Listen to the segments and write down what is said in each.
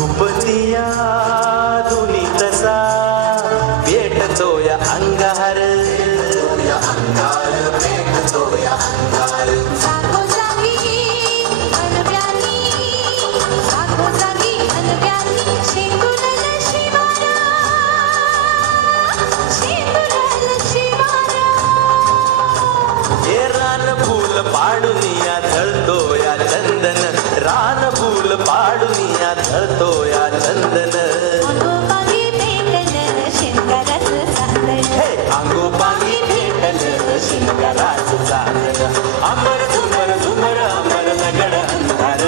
धुपतिया धुनी तसा भेटतो या अंगार भेटतो या अंगार पाडुनिया धळतो या चंदन रान फूल पाडुनिया धळतो या चंदन अंगोपांगी भेटल शिंगराच साधन अंबर झुमर झुमर अंबर लगड अंधार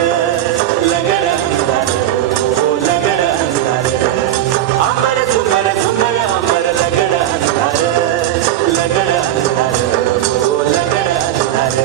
लगड अंधार हो लगड अंधार अंबर झुमर झुमर अंबर लगड अंधार लगड अंधार हो लगड अंधार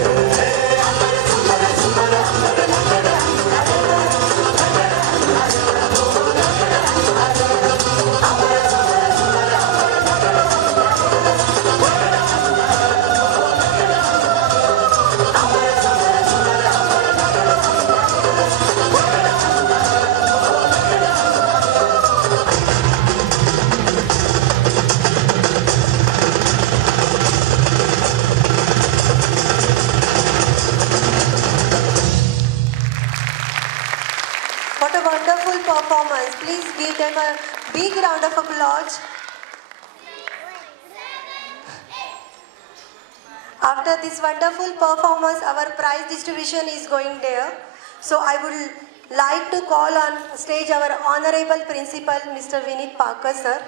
What a wonderful performance. Please give them a big round of applause. After this wonderful performance, our prize distribution is going there. So I would like to call on stage our Honorable Principal, Mr. Vinit Parker, sir.